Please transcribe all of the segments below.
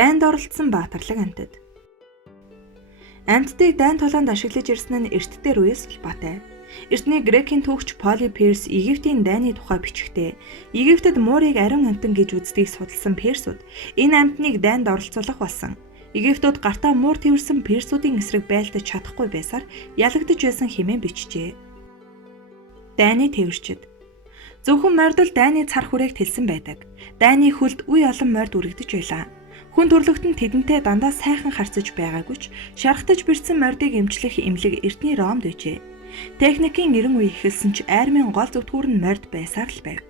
Дайнд оролцсон баатарлаг амьтад. Амьтдыг дайн толоонд ашиглаж ирсэн нь эрт дээр үеэс улбаатай. Эртний Грекийн түүхч Поли Перс Египтийн дайны тухай бичгтээ Египтэд Муурыг ариун амьтан гэж үздгийг судалсан персүүд энэ амьтныг дайнд оролцуулах болсон. Египтүүд гартаа муур тэрсэн персүүдийн эсрэг байлдаж чадахгүй байсаар ялагдаж байсан хэмээн бичжээ. Дайны тээвэрчид. Зөвхөн морьдол дайны цар хүрээг тэлсэн байдаг. Дайны хөлд үе олон морьд үрэгдэж байлаа. Хүн төрлөخت нь тэдэнтэй дандаа сайхан харьцаж байгаагүй ч шархтаж бэрсэн морьдыг эмчлэх эмнэлэг эртний Ромд байжээ. Техникийн 90 үе эхэлсэн ч армийн гол зүтгүүр нь морьд байсаар л байв.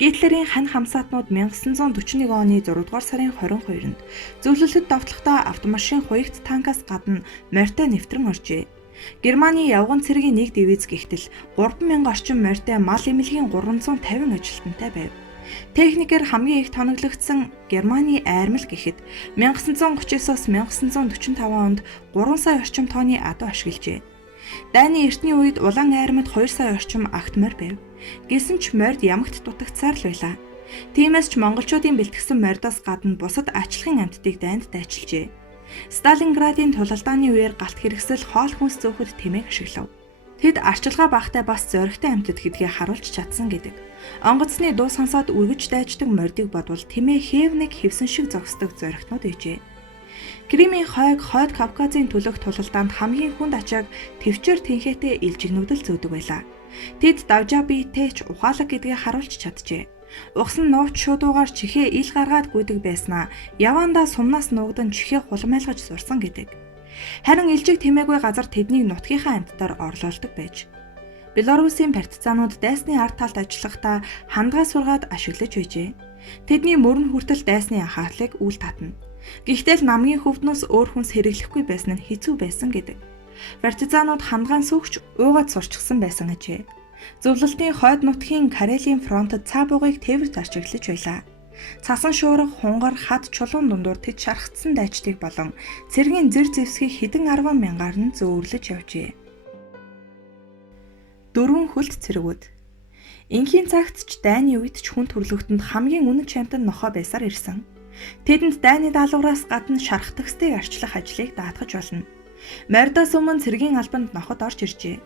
Гитлерийн хань хамсаатнууд 1941 оны 6 дугаар сарын 22-нд зөвлөлтөд довтлохдоо автомашин хуягт танкаас гадна морьтой нэвтрэн оржээ. Германы явган цэргийн нэг дивиз гихтэл 3000 орчим морьтой мал эмнэлгийн 350 ажилтнтай байв. Техникээр хамгийн их тоноглогдсон Германы армил гэхэд 1939-оос 1945 онд 3 сая орчим тонны адуу ашиглажээ. Дайны эртний үед улаан армид 2 сая орчим агт морь байв. Гэсэн ч морьд ямагт дутагдсаар л байлаа. Тиймээс ч монголчуудын бэлтгэсэн морьдоос гадна бусад ачлахын амьтдыг дайнд дайчилжээ. Сталинградын тулалдааны үеэр галт хэрэгсэл хоол хүнс зөөхөд тэмээг ашиглав. Тэд арчилгаа багтай бас зоригтой амьтад гэдгийг харуулж чадсан гэдэг. Онгоцны дуу сонсоод үргэж дайждаг морьдыг бодвол тэмээ хээвнэг хэвсэн шиг зогсдог зоригтнууд ээжээ. Кримийн хойг Хойд Кавказын төлөх тулалдаанд хамгийн хүнд ачааг төвчээр тэнхээтэй илжигнүүдэл зөөдөг байлаа. Тэд давжаа биетэй ч ухаалаг гэдгийг харуулж чаджээ. Угсан нууц шуудуугаар чихээ ил гаргаад гүйдэг байснаа явандаа сумнаас нуугдан чихээ хулмайлгаж сурсан гэдэг. Харин илжиг тэмээгүй газар тэднийг нутгийнхаа амьтдаар орлуулдаг байж. Белорусын партизанууд дайсны ард талд ажиллахдаа хандгай сургаад ашиглаж байжээ. Тэдний мөрөн хүртэл дайсны анхаарлыг үл татна. Гэхдээ л намгийн хөвднөөс өөр хүнс хэрэглэхгүй байсан нь хэцүү байсан гэдэг. Партизанууд хандгаан сөгч уугаад сурчсан байсан ажээ. Зөвлөлтийн хойд нутгийн Карелийн фронтод цаа бугыг тээвэрт ашиглаж байлаа. Цасан шуурга, хунгар, хад чулуун дундуур тэд шархтсан дайчдыг болон цэргийн зэр зэвсгийг хэдэн 10 мянгаар нь зөөрлөж явжээ. Дөрвөн хөлт цэргүүд. Инхийн цагт ч дайны үед ч хүн төрлөختөнд хамгийн үнэн чанартай нохой байсаар ирсэн. Тэдэнд дайны даалгавраас гадна шарх төгсдгийг арчлах ажлыг даатгаж болно. Морьдоос өмнө цэргийн албанд ноход орж иржээ.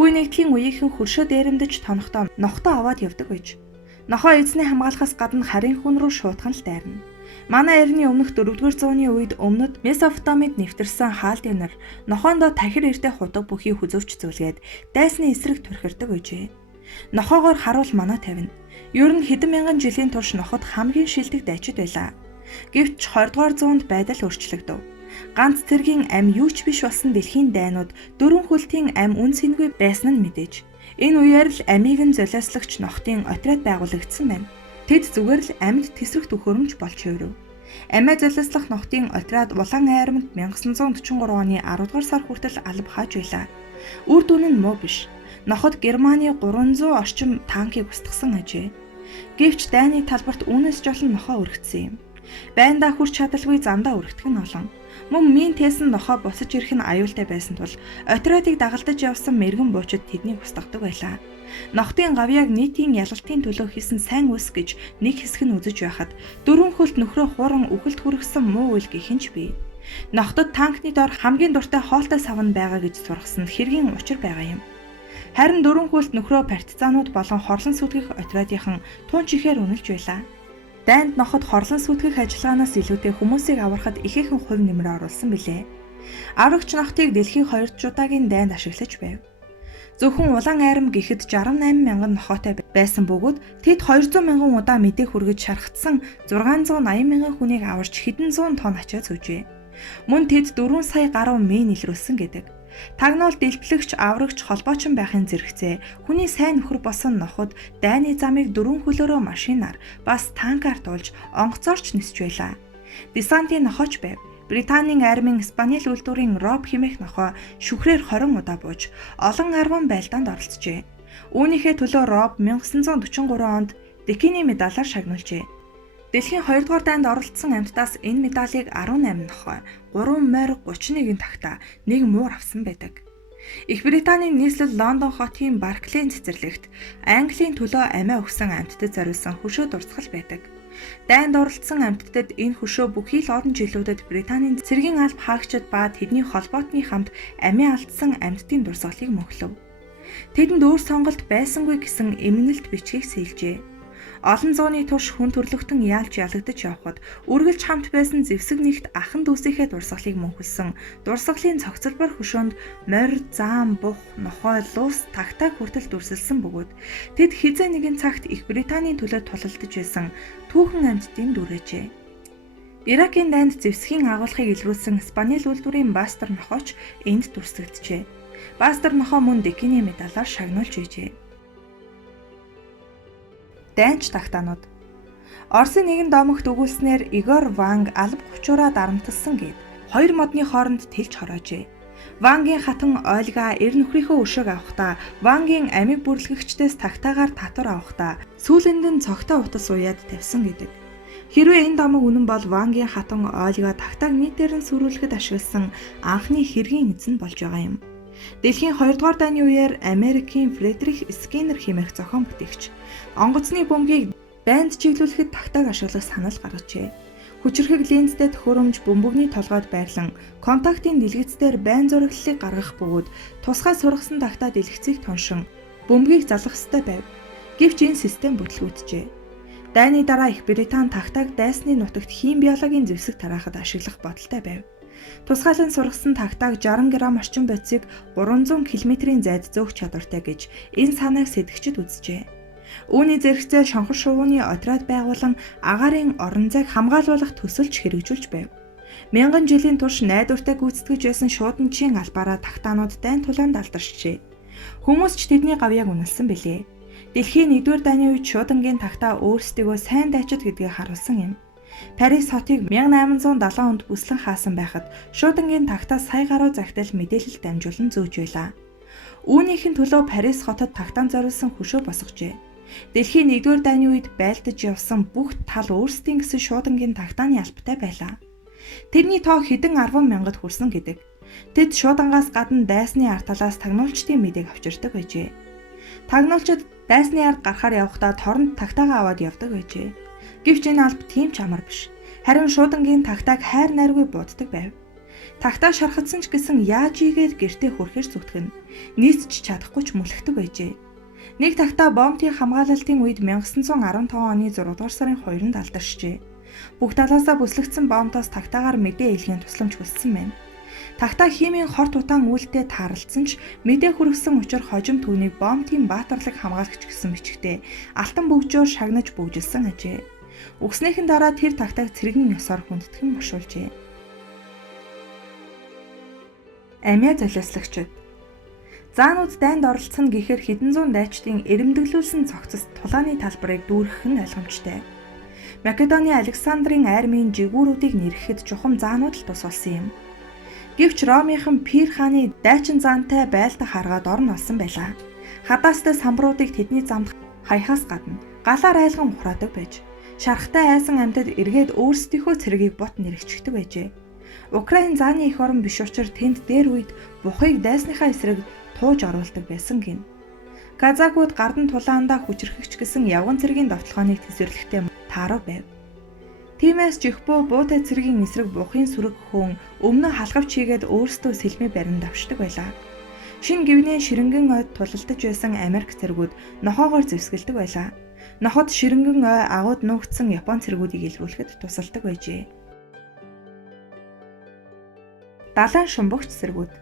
Хүй нэгдлийн үеийнхэн хөршөө дээрэмдэж тонохдоо нохтой аваад явдаг байж. Нохоо эзний хамгаалахаас гадна харийн хүн рүү шуутган л дайрна. Манай эртний өмнөх 4-р зууны үед өмнөд Месопотамид нэвтэрсэн хаалдын нар нохоондоо тахир эрдэ худаг бүхий хүзөвч зүйлгээд дайсны эсрэг түрхэрдэг байжээ. Нохоогоор харуул манаа тавина. Ер нь хэдэн мянган жилийн турш ноход хамгийн шилдэг дайчид байлаа. Гэвч 20 дугаар зуунд байдал өөрчлөгдөв. Ганц цэргийн ам юу ч биш болсон дэлхийн дайнууд дөрвөн хөлтийн ам үн цэнгүй байсан нь мэдээж. Энэ үеэр л амийг нь золиослогч нохтын отряд байгуулагдсан байна. Тэд зүгээр л амьд тесрэх төхөөрөмж болж хувирв. Амиа золиослох нохтын отряд улаан айрамд 1943 оны 10 дугаар сар хүртэл алба хааж байлаа. Үр дүн нь муу биш. Ноход Германы 300 орчим танкийг устгасан ажээ. Гэвч дайны талбарт үүнээс жолон нохоо өргөцсөн юм. Байндаа хүрч чадалгүй замдаа өргөтгөх нь олон. Мөн мин тээсэн нохоо босож ирэх нь аюултай байсан тул отрядыг дагалдаж явсан мэрэгэн буучид тэднийг устгадаг байлаа. Нохтын гавьяаг нийтийн ялалтын төлөө хийсэн сайн үс гэж нэг хэсэг нь үзэж байхад дөрвөн хөлт нөхрөө хууран үхэлд хүргэсэн муу үйл гихэнч бий. Нохтод танкны дор хамгийн дуртай хоолтой савн байгаа гэж сургасан хэргийн учир байгаа юм. Харин дөрвөн хөлт нөхрөө партизанууд болон хорлон сүтгэх отрядынхан тун чихээр үнэлж байлаа. Дайнд ноход хорлон сүтгэх ажиллагаанаас илүүтэй хүмүүсийг аврахад ихээхэн хувь нэмрээ оруулсан билээ. Аврагч нохтыг дэлхийн 2 жудаагийн дайнд ашиглаж байв. Зөвхөн улаан айрам гэхэд 68 мянган нохоотой байсан бөгөөд тэд 200 мянган удаа мэдээ хүргэж шархтсан 680 мянган хүнийг аварч хэдэн зуун тонн ачаа зүүжээ. Мөн тэд 4 сая гаруй мин илрүүлсэн гэдэг. Тагнуул дэлбэлэгч аврагч холбоочин байхын зэрэгцээ хүний сайн нөхөр болсон ноход дайны замыг 4 хөлөөрөө машинаар бас танкаар туулж онгоцоорч нисэж байлаа. Десантын нохооч байв. Британийн армийн Спаниэл үйлдвэрийн Роб хэмээх нохоо шүхрээр 20 удаа бууж олон арван байлдаанд оролцжээ. Үүнийхээ төлөө Роб 1943 онд Декины медалаар шагнуулжээ. Дэлхийн 2 дугаар дайнд оролцсон амьтдаас энэ медалийг 18 нохой, 3 морь, 31 тагта, 1 муур авсан байдаг. Их Британийн нийслэл Лондон хотын Барклейн цэцэрлэгт Английн төлөө амиа өгсөн амьтдад зориулсан хөшөө дурсгал байдаг. Дайнд оролцсон амьтдад энэ хөшөө бүхий л олон жилүүдэд Британийн цэргийн алба хаагчид ба тэдний холбоотны хамт амиа алдсан амьтдын дурсгалыг мөнхлөв. Тэдэнд өөр сонголт байсангүй гэсэн эмгэнэлт бичгийг сэлжээ. Олон зууны турш хүн төрлөختөн яалж ялагдаж явхад үргэлж хамт байсан зэвсэг нэгт ахан дүүсийнхээ дурсгалыг мөнхөлсөн. Дурсгалын цогцлбор хөшөөнд морь, заан, бух, нохой, луус, тагтаа хүртэл дүрсэлсэн бөгөөд тэд хизээ нэгэн цагт Их Британийн төлөө тулалдаж байсан түүхэн амьтдын дүрээжээ. Иракийн дайнд зэвсгийн агуулгыг илрүүлсэн Спанил үйлдвэрийн Бастер нохойч энд дүрсэгджээ. Бастер нохой мөн Декиний медалаар шагнуулж байжээ. Дайнч тагтаанууд. Оросын нэгэн домогт өгүүлснээр Игор Ванг алба гучураа дарамталсан гэд хоёр модны хооронд тэлж хороожээ. Вангийн хатан Ольга эр нөхрийнхөө өшөөг авахдаа Вангийн амиг бүрлэгчдээс тагтаагаар татвар авахдаа сүүлэнд нь цогтой утас уяад тавьсан гэдэг. Хэрвээ энэ домог үнэн бол Вангийн хатан Ольга тагтааг нийтээр нь сүрүүлэхэд ашигласан анхны хэргийн эзэн болж байгаа юм. Дэлхийн 2 дугаар дайны үеэр Америкийн Фредрих Скиннер хэмээх зохион бүтээгч онгоцны бөмбөгийг дайнд чиглүүлэхэд тагтааг ашиглах санал гаргажээ. Хүчирхэг линзтэй төхөөрөмж бөмбөгний толгойд байрлан контактын дэлгэцээр байн зураглалыг гаргах бөгөөд тусгай сургасан тагтаа дэлгэцийг туншин бөмбөгийг залгах ёстой байв. Гэвч энэ систем бүтлгүүтжээ. Дайны дараа Их Британи тагтааг дайсны нутагт хим биологийн зэвсэг тараахад ашиглах бодолтой байв. Тусгайлан сургасан тагтааг 60 г орчим бодисыг 300 км-ийн зайд зөөх чадвартай гэж энэ санааг сэдэгчид үзжээ. Үүний зэрэгцээ шонхор шувууны отряд байгуулан агаарын орон зайг хамгаалуулах төсөлж хэрэгжүүлж байв. Мянган жилийн турш найдвартай гүйцэтгэж байсан шууданчийн албаараа тагтаанууд дайн тулаанд алдаршжээ. Хүмүүс ч тэдний гавьяаг үнэлсэн билээ. Дэлхийн 1-р дайны үед шуудангийн тагтаа өөрсдийгөө сайн дайчид гэдгийг харуулсан юм. Парис хотыг 1870 онд бүслэн хаасан байхад шуудангийн тагтаа сая гаруй загтал мэдээлэл дамжуулан зөөж байлаа. Үүнийхэн төлөө Парис хотод тагтаан зориулсан хөшөө босгожээ. Дэлхийн 1-р дайны үед байлдаж явсан бүх тал өөрсдийн гэсэн шуудангийн тагтааны албатай байлаа. Тэрний тоо хэдэн 10 мянгад хүрсэн гэдэг. Тэд шуудангаас гадна дайсны ард талаас тагнуулчдын мэдээг авчирдаг байжээ. Тагнуулчид дайсны ард гарахаар явахдаа торнд тагтаагаа аваад явдаг байжээ. Гэвч энэ алба тийм ч амар биш. Харин шуудангийн тагтааг хайр найргүй бууддаг байв. Тагтаа шархадсан ч гэсэн яаж ийгээд гэртээ хүрэхээр зүтгэн нийцч чадахгүй ч мүлхдэг байжээ. Нэг тагтаа бомбын хамгаалалтын үед 1915 оны 6 дугаар сарын 2-нд алдаршжээ. Бүх талаасаа бүслэгдсэн бомбоос тагтаагаар мэдээ илгээн тусламж хүссэн байна. Тагтаа химийн хорт утаан үлдээ тааралцсан ч мэдээ хүргэсэн учраас хожим түүнийг бомбын баатарлаг хамгаалагч гэсэн бичгтээ алтан бөгжөөр шагнаж бөгжилсэн ажээ. Үгснийхэн дараа тэр тагтааг цэргийн ёсоор хүндэтгэн мушуулжээ. Амиа золиослогчид. Заанууд дайнд оролцсон гэхээр хэдэн зуун дайчдын эрэмдэглүүлсэн цогцос тулааны талбарыг дүүргэх нь ойлгомжтой. Македоны Александрын армийн жигүүрүүдийг нэрхэхэд чухам заанууд л тус болсон юм. Гэвч Ромынхан Пир хааны дайчин заантай байлдах аргаад орн олсон байлаа. Хадаастай самбаруудыг тэдний замд хаяхаас гадна галаар айлган ухраадаг байж, шархтай айсан амьтад эргээд өөрсдийнхөө цэрэгийг бот нэрэгчдэг байжээ. Украин зааны их орн биш учраас тэнд дээр үед бухыг дайсныхаа эсрэг тууж оруулдаг байсан гин. Казакууд гардан тулаандаа хүчрхэгч гэсэн явган цэргийн довтлохоныг тэсвэрлэхдээ таарав байв. Тиймээс жихбөө буутай цэргийн эсрэг бухын сүрэг хүн өмнө халахвч хийгээд өөрсдөө сэлмээ барин давшдаг байлаа. Шин гівнээ ширэнгэн ойд тулалдаж байсан Америк цэргүүд нохоогоор зэвсгэлдэг байлаа. Ноход ширэнгэн ой агууд нуугдсан Япон цэргүүдийг илрүүлэхэд тусалдаг байжээ. Далайн шумбагч цэргүүд.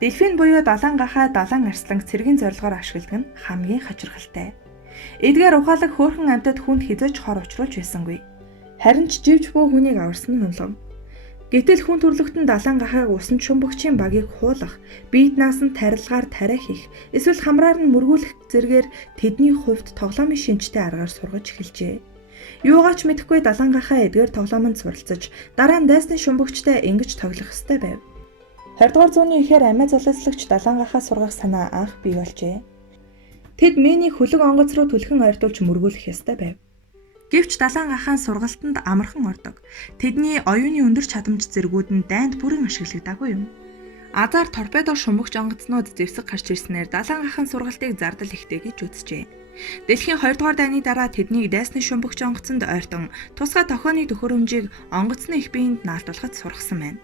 Дельфин буюу далайн гахаа далайн арслан цэргийн зорилгоор ашигладаг нь хамгийн хачирхалтай. Эдгээр ухаалаг хөөрхөн амьтад хүнд хязгаарч хор учруулж байсангүй. Харин ч живж бөө хүнийг аварсан нь хөнлөв. Гэтэл хүн төрлөختөн далайн гахааг усан шумбагчийн багийг хуулах, биетнаас нь тарилгаар тариа хийх, эсвэл хамраар нь мөргүүлэх зэргээр тэдний хувьд тоглоомын шинжтэй аргаар сургаж эхэлжээ. Юугаач мэдэхгүй далайн гахаа эдгээр тоглоомонд суралцаж, дараа нь дайсны шумбагчтай ингэж тоглох ёстой байв. 20 дугаар зууны эхээр амиа золиослогч далайн гахаа сургах санаа анх бий болжээ. Тэд миний хөлөг онгоц руу түлхэн ойртуулж мөргүүлэх ёстой байв. Гэвч далайн гахаан сургалтанд амархан ордог. Тэдний оюуны өндөр чадамж зэргүүд нь дайнд бүрэн ашиглагдаагүй юм. Азаар торпедо шумбагч онгоцнууд зэвсэг гарч ирснээр далайн анхан сургалтыг зардал ихтэй гэж үзжээ. Дэлхийн 2 дугаар дайны дараа тэднийг дайсны шумбагч онгоцонд ойртон тусгай дохионы төхөөрөмжийг онгоцны их биеинд наалдуулахад сургасан байна.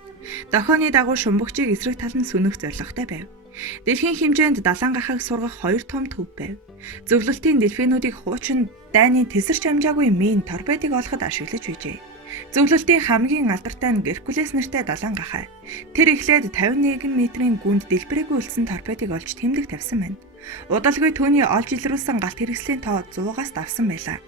Дохионы дагуу шумбагчийг эсрэг тал нь сүнэх зорилготой байв. Дэлхийн хэмжээнд далайн гахаг сургах 2 том төв байв. Зөвлөлтийн дельфинүүдийг хуучин дайны тесэрч амжаагүй мин торпедыг олоход ашиглаж байжээ. Зөвлөлтийн хамгийн алдартай нь Геркулес нэртэй далайн гахай. Тэр эхлээд 51 метрийн гүнд дэлбэрээгүй үлдсэн торпедыг олж тэмдэг тавьсан байна. Удалгүй түүний олж илрүүлсэн галт хэрэгслийн тоо 100-аас давсан байлаа.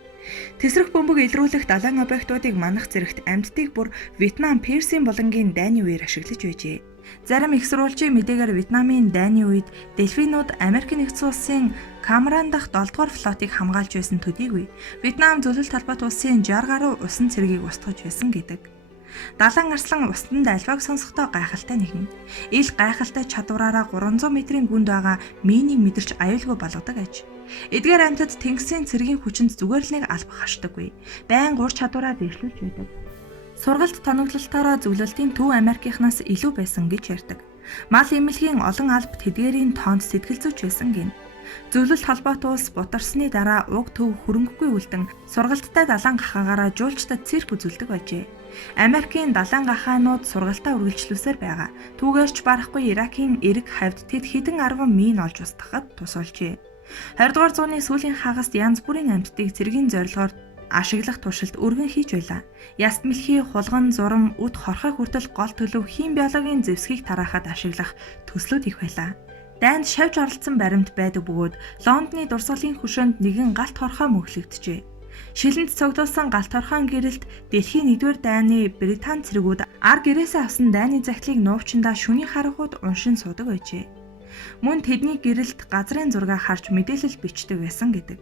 Тэсрэх бөмбөг илрүүлэх далайн объектуудыг манах зэрэгт амьтдыг бүр Вьетнам Персийн булангийн дайны үеэр ашиглаж байжээ. Зарим их сурвалжийн мэдээгээр Вьетнамын дайны үед дельфинууд Америк нэгдсэн улсын Камран дахь 7 дугаар флотыг хамгаалж байсан төдийгүй Вьетнам зөвлөлт талбайт улсын 60 гаруй усан цэргийг устгаж байсан гэдэг. Далайн арслан устанд альвааг сонсохдоо гайхалтай нэгэн. Ил гайхалтай чадвараараа 300 метрийн гүнд байгаа минийг мэдэрч аюулгүй болгодог аж. Эдгээр амьтад тэнгисийн цэргийн хүчинд зүгээр л нэг албах хашдаггүй. Байн гур чадвараа дэвшлүүлж байдаг. Сургалт тоноглолтоороо зөвлөлтийн Төв Америкийнхнаас илүү байсан гэж ярьдаг. Мал эмнэлгийн олон албат тэдгээрийн тоонд сэтгэл зүйч байсан гин. Зөвлөлт холбоот улс бутарсны дараа уг төв хөрөнгөгүй үлдэн сургалттай далайн гахаагаараа жуулчдад цирк үзүүлдэг байжээ. Америкийн далайн гахаанууд сургалтаа үргэлжлүүлсээр байгаа. Түүгээрч барахгүй Иракийн эрэг хавьд тэд хэдэн 10 мин олж устгахад тусалжээ. 20 дугаар зууны сүүлийн хагаст янз бүрийн амьтдыг цэргийн зорилгоор ашиглах туршилт өргөн хийж байлаа. Яст мэлхий, хулган, зурам, үд хорхой хүртэл гол төлөв хим биологийн зэвсгийг тараахад ашиглах төслүүд их байлаа. Дайнд шавж оролцсон баримт байдаг бөгөөд Лондоны дурсгалын хөшөөнд нэгэн галт хорхой мөглөгдөжээ. Шилэнд цогтолсон галт хорхойн гэрэлд дэлхийн 1-р дайны Британи цэргүүд ар гэрээсээ авсан дайны захидлыг нуувчиндаа шүний харгууд уншин суудаг байжээ. Мөн тэдний гэрэлд газрын зураг харж мэдээлэл бичдэг байсан гэдэг.